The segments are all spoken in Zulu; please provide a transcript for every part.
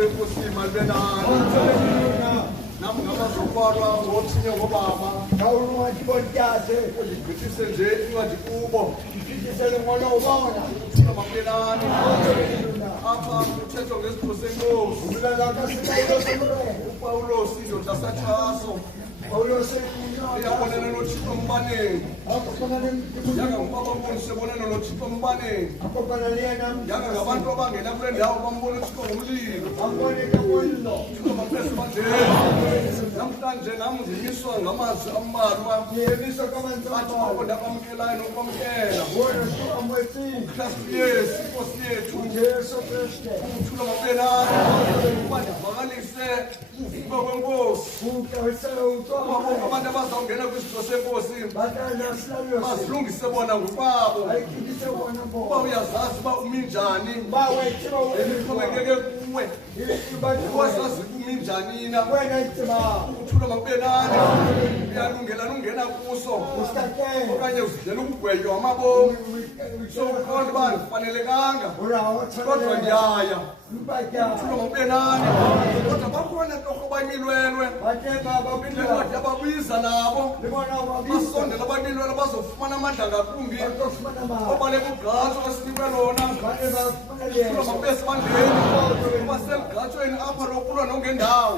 Enkosi malbenana. Nami ngamazokwala ngothinye ngobaba. Ngawuncwadi bontyase. Ngithise nje incwadi kubo. Ngithisele ngona ubona. Thula malbenana. Apha kuthethwa ngesipho senkosi. Ubulala kaSipawulo somre. uPawulos indodana saThaso. Pawulos Uyabonana noThixo embaneni. Yanga ngubaba umbonise bonana noThixo embaneni. Yanga ngabantu abangena kule ndawo bambona uThixo ngomlilo. Thula mapesi bandlela. Namhlanje nami ngimiswa ngamazwi ambalwa. Athi babona bamkelayo nokwamkela. uKristu Yesu Nkosi yethu. Thula mapelana. Uba ndivakalise ukuvuka kwenkosi. Babonke abantu abazawungena kwisizwe senkosi bazilungise bona ngokwabo. Uba uyazazi uba umi njani elixhomekeke kuwe. Wasazi umi njani na ukuthula makubelana uyalungela ungena kuso okanye uzidlela ukugwetywa amabomi. So uqonda uba ndifanelekanga kodwa ndiyaya ukuthula makubelana. Kodwa bakhona torho bayimilwelwe indlekodi ababiza nabo basondela abamilwelwe bazofumana amandla ngakumbi obaleka ugqatso esinikwe lona. Thula makubesi bandleni basemgqatsweni apha lokulwa nongendawo.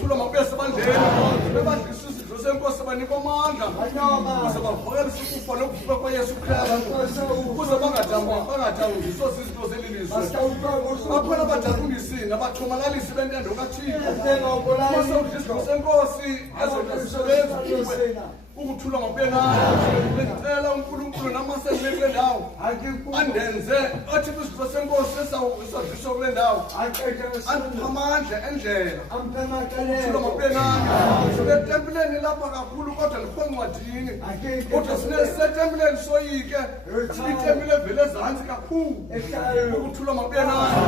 Thula makubesi bandleni bebadlisa isidlo senkosi banikwa amandla ukuze bavakalise ukufa nokuvuka kwaYesu Kristu ukuze bangadangundiswa zizinto zeli lizwe. Bakhona abadangundisini abathomalalisi bentando kaThixo. Masewudla isidlo senkosi ezosebenza kuwe ukuthula makubelana. Bendicela uNkulunkulu namasendibe kule ndawo andenze athi kwisidlo senkosi esadliswa kule ndawo andipha amandla endlela. Thula makubelana. Etempileni lapha kakhulu kodwa ndikho encwadini kodwa sisetempileni soyike itempile evele ezantsi kakhulu ukuthula makubelana.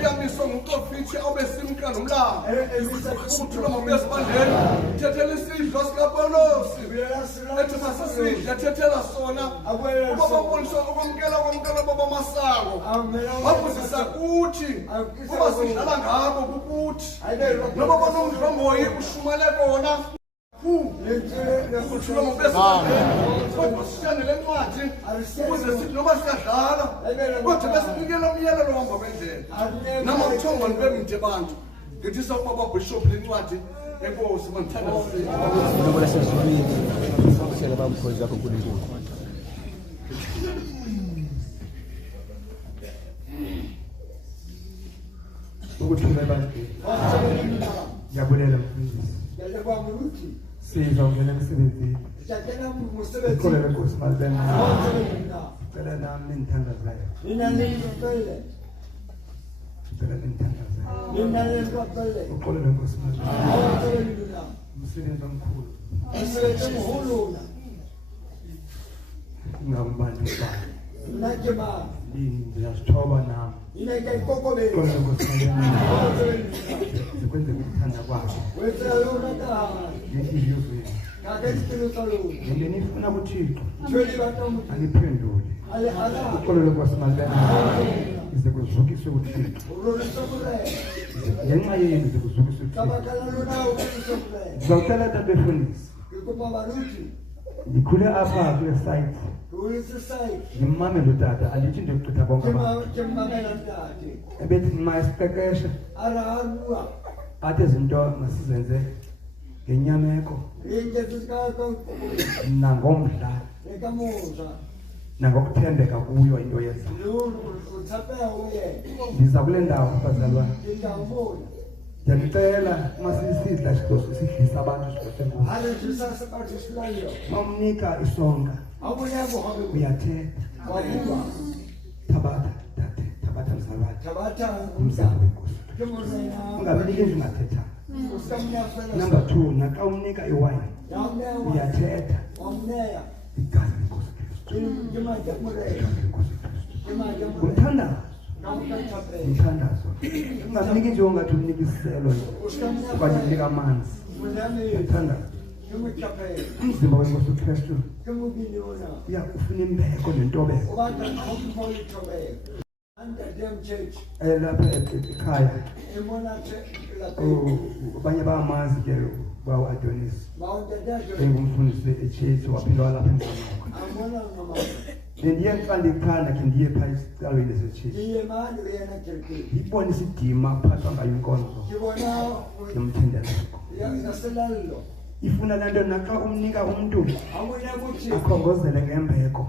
Iyamiswa nguprofethi awubesimka nomlanga ukuthula makubesi bandleni. Thethela isidlo sikaPawulosi ethi masisidle thethela sona uba babonisa ukwamkela baba masango babuzisa kuthi uba sidlala ngabo kukuthi noba banomdlomboyi ushumale kona ukuthula makubesi kodwa sishane le ncwadi ukuze sithi noba siyadlala kodwa besinikela umyalelo wahamba bendlela namakuthongwa nibemde bantu. Ngithi sakubaba bishop le ncwadi enkosi mandithanda Ngoba sesizwini sisele bamkhozi zakho kuNkulunkulu. Ukuthula abantu. Ngiyabulela mfundisi. Sizongena emsebenzini. Ikhole lenkosi malibena. Cela nami nithandazayo. Uqole lenkosi malibena. Umsebenzi omkhulu. Ngambani ubani. Ngiyazithoba nami. Uqole lenkosi malibena. Sikwenze ukuthanda kwakho. Ngenhliziyo yenu. Nje nifuna kuThixo. Aniphendule. Uqole lenkosi malibena. Ize kuzukiswe uThixo. Ngenxa yenu ize kuzukiswe uThixo. Ngizawucela tabefundisi. Ngikhule apha kule site. Ngimamele utata alithi into yokucitha bonke abantu. Ebethi nxa isiqeqesha athi izinto masizenze ngenyameko nangomdla nangokuthembeka kuyo into yenza. Ndiza kule ndawo abazalwane. Ndiyacela masisidla isidlo sidlisa abantu isidlo senkosi. Mamnika isonka uyathetha thabatha mzalwane umzalwane ungabelike nje ungathethanga. Number 2, naxa umnika iwayini uyathetha igazi lenkosi Kristu. Umthandazo. Ungamniki nje ungathi umnika isiselo okanye umnika amanzi. Umthandazo. Umzimba wenkosi Kristu uyakufuna imbeko nentobeko. Under them church. lapha ekhaya Emonate la abanye bayamazi ke bawo Adonis Mount Dajo. engumfundisi eChurch waphinda walapha eMzansi. Amona ngoma. Bendiye ngiqala ikhanda ke ndiye phaa esicalweni seChurch. Iye manje uyena church. Ngibona isidima phathwa ngayo inkonzo Ngibona yomthendeleko. yaselalo. Ifuna laa nto naxa umnika umntu Awuya kuthi akhongozele ngembeko,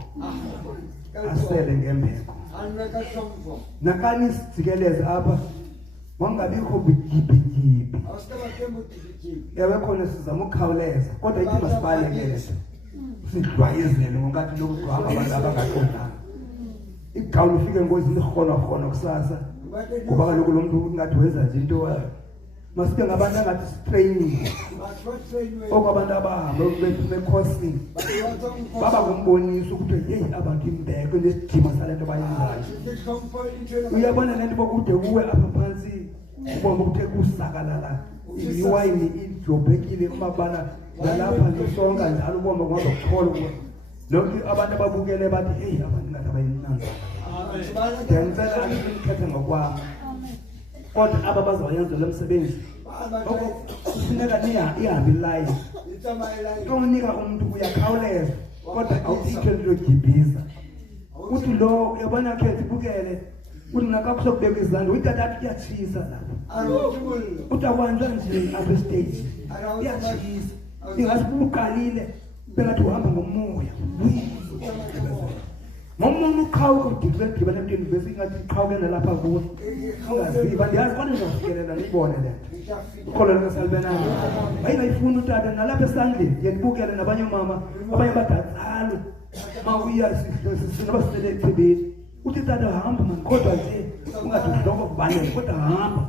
asele ngembeko. anweka somfo. Nakani sijikeleze apha wangabikho bigibhigibi. Awustaba kemutiki. Yabe khona sizama ukukhawuleza kodwa ithi masibalekele sidwayezele ngokathi lokhu kuhamba abantu abangaqondanga. Igawuli ufike ngozini rhono kusasa ngoba kaloku lo muntu ungathi wenza nje into wayo. Masike ngabantu angathi training okwabantu abahamba bekhosini baba kumbonisa ukuthi hey abantu imbeko nesidima salento bayenzayo. Uyabona lento bokude kuwe apha phansi ubomba ukuthi kusakalala iwayini ijobekile umabana nalapha ngisonka njalo ubomba kwazo kuthola lokho abantu ababukele bathi hey abantu ngathi abayinanza. Ngicela ngikhethe ngokwami kodwa aba bazoyenza lo msebenzi kufuneka ihambe line. Ukunika umuntu uyakhawuleza kodwa awuthikhe lokugibhiza uthi lo yabona khethi bukele uthi nakakusokubeka izandla uyitata athi kuyatshisa lapho uthi akwenza nje apha stage kuyatshisa ingasibuqalile bengathi uhamba ngomoya ngomuntu uqhawuka udibana emntwini bese ingathi iqhawuke nalapha kuwe ungaziva ndiyazi kodwa ngizofikelela nibone le ukholo lwesalbenana ayingayifuni utata nalapha esandleni yendibukele nabanye mama abanye badatsalo mawuya sinoba sisele ethebeni uthi tata hamba mani kodwa nje ungathi udloko kubalele kodwa hamba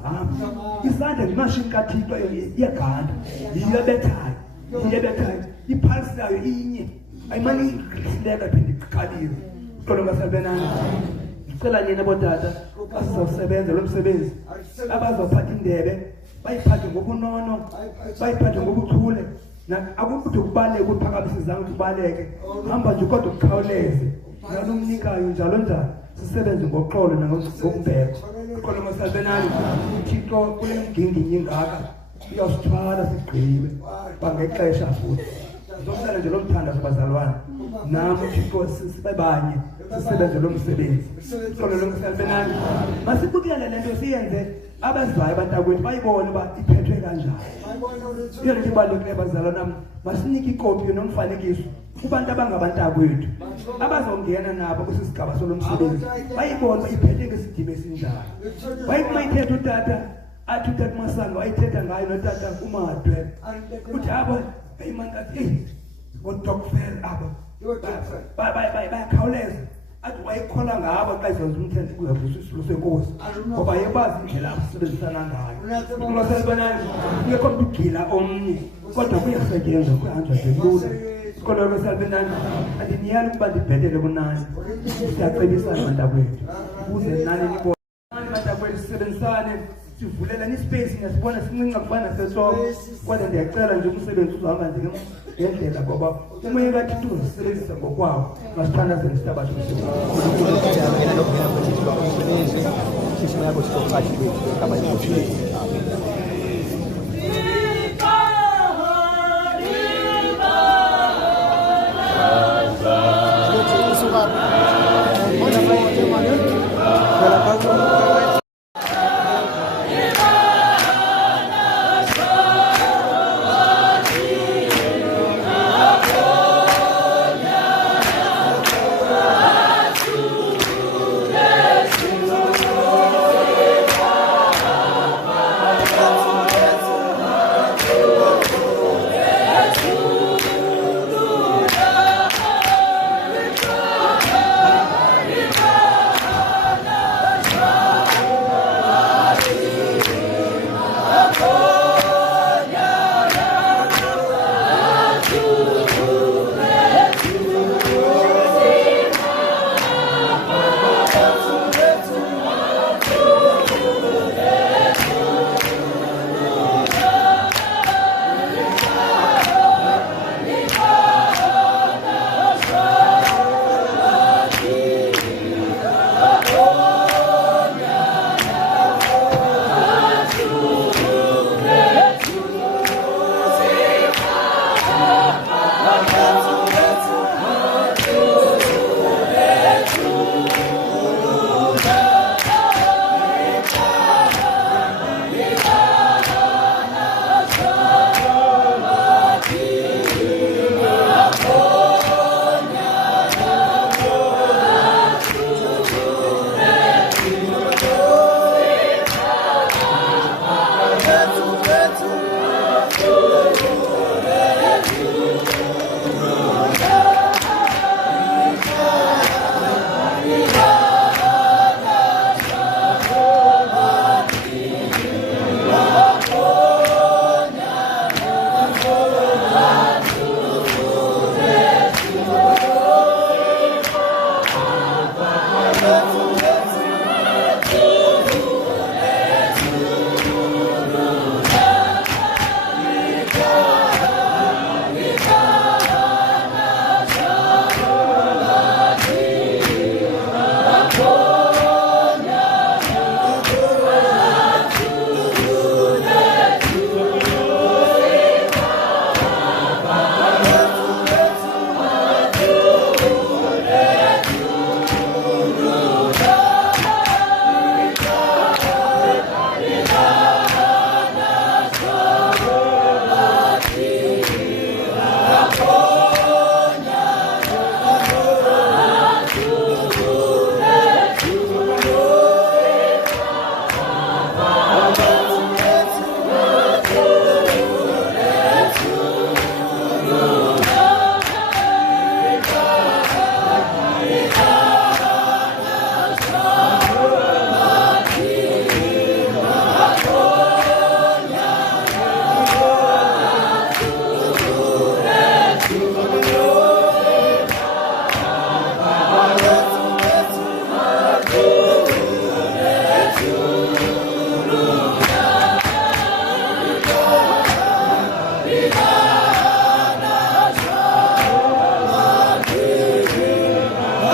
isandla ngimashini kaThixo iyaganda iyabethayo iphalisi yayo inye ayimani isileka phinde iqalile ukholo lwesalbenana ngicela nina bodata asizosebenza lo msebenzi abazophatha indebe bayiphathe ngobunono bayiphathe ngobuchule akukuthi kubaleke ukuphakamisa izandla ukuthi ubaleke hamba nje kodwa ukukhawuleze nalumnikayo njalo sisebenze ngoxolo nangokumbeko ukholo lwesalbenana uThixo kule mginginyi ngaka uyasithwala sigqibe bangexesha futhi sizomsala nje lo mthandazo bazalwane nami uThixo sibebanye sisebenze lo msebenzi ukholo lwesalbenana masibukele lento siyenze abazayo abantakwethu bayibone uba iphethwe kanjani. Iyo nto ibalulekile bazalwane nami masinike ikopi nomfanekiso kubantu abangabantakwethu abazongena nabo kusisigaba solomsebenzi bayibone uba iphethe ngesidima esinjani. Bayithetha utata athi utata Masango ayithetha ngayo notata uMadwe uthi abo ayimankathi odokfel abo bayakhawuleza athi wayekhola ngabo xa izenza umthetho kuyavusa isilo senkosi ngoba yebazi indlela abasebenzisana ngayo. Ukholoselbenana kuyekho ukugila omnye kodwa kuyasetyenzwa kuhanjwa nje lula. Ukholo lwesalbenana andiniyali ukuba ndibhetele kunani siyacebisana bantakwethu ukuze nani nibone bantakwethu sisebenzisane sivulelane ispace ngasibona sincinca kubana sesonke kodwa ndiyacela nje umsebenzi uzohamba nje ngendlela ngoba umoya kaThixo uzisebenzisa ngokwawo masithandazele isihlabathi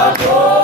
Baba